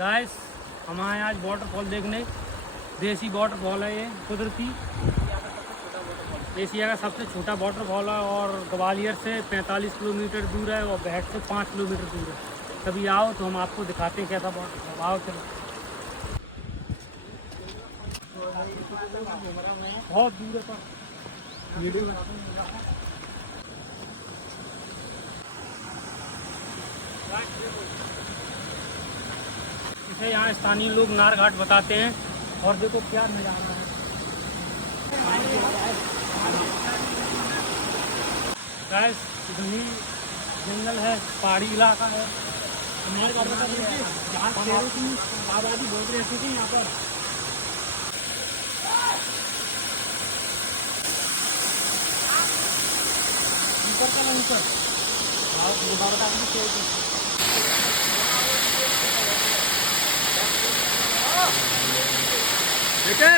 Guys हम आए आज वाटरफॉल देखने। देसी वाटरफॉल है ये, कुदरती एशिया का सबसे छोटा वाटरफॉल है और ग्वालियर से 45 किलोमीटर दूर है और बेहट से 5 किलोमीटर दूर है। कभी आओ तो हम आपको दिखाते हैं कैसा वाटरफॉल। आओ चलो। बहुत दूर है पर इसे यहाँ स्थानीय लोग नार घाट बताते हैं। और देखो क्या नज़ारा है। गाइस घनी जंगल है, पहाड़ी इलाका है। हमारे जहाँ शेरों की आबादी बहुत रहती थी यहाँ पर। ऊपर का ऊपर बेटे